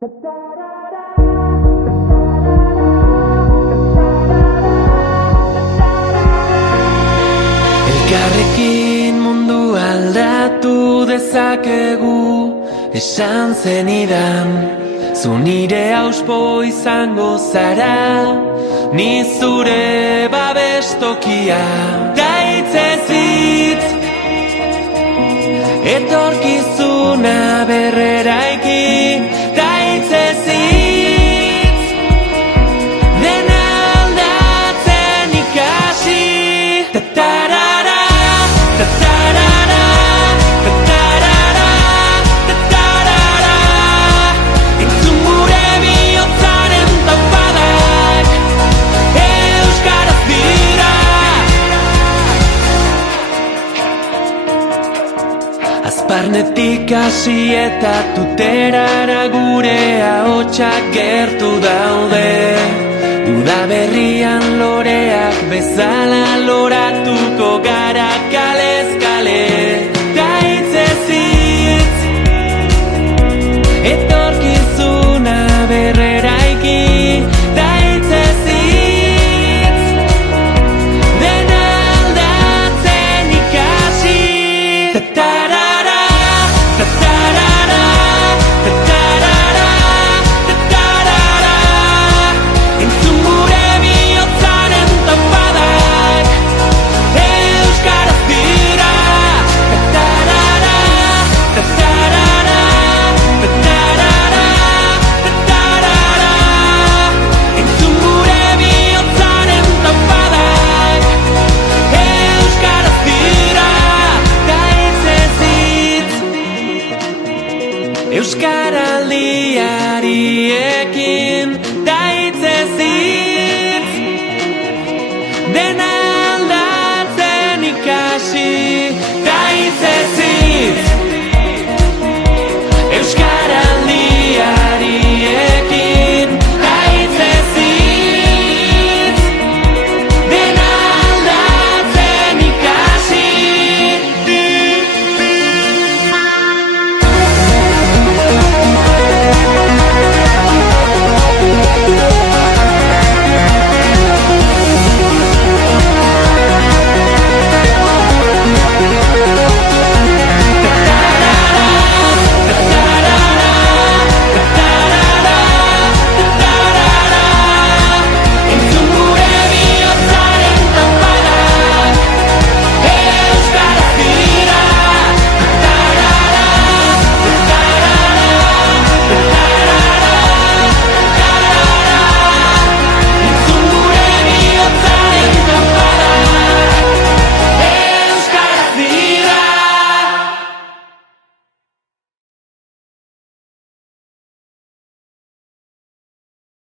Elkarrekin mundu aldatu dezakegu, esan zenidan. Zu nire auspo izango zara, ni zure babestokia. Daitzez hitz, etorkizuna berreraiki. Daitzez hitz, dena aldatzen ikasi. Tatarara, tatarara, tatarara, tatarara. Entzun gure bihotzaren taupadak, euskaraz dira. Azparnetik hasi eta tuterara gure ahotsak gertu daude. Udaberrian loreak bezala loratuko gara kalez kale. Daitzez hitz, etorkizuna berreraiki. Daitzez hitz, dena aldatzen ikasi. Tatarara, tatarara, tatarara, tatarara. Entzun gure bihotzaren taupadak, euskaraz dira. Tatarara, tatarara, tatarara, tatarara. Entzun gure bihotzaren taupadak, euskaraz dira. Daitzez hitz, euskaraldiari ekin.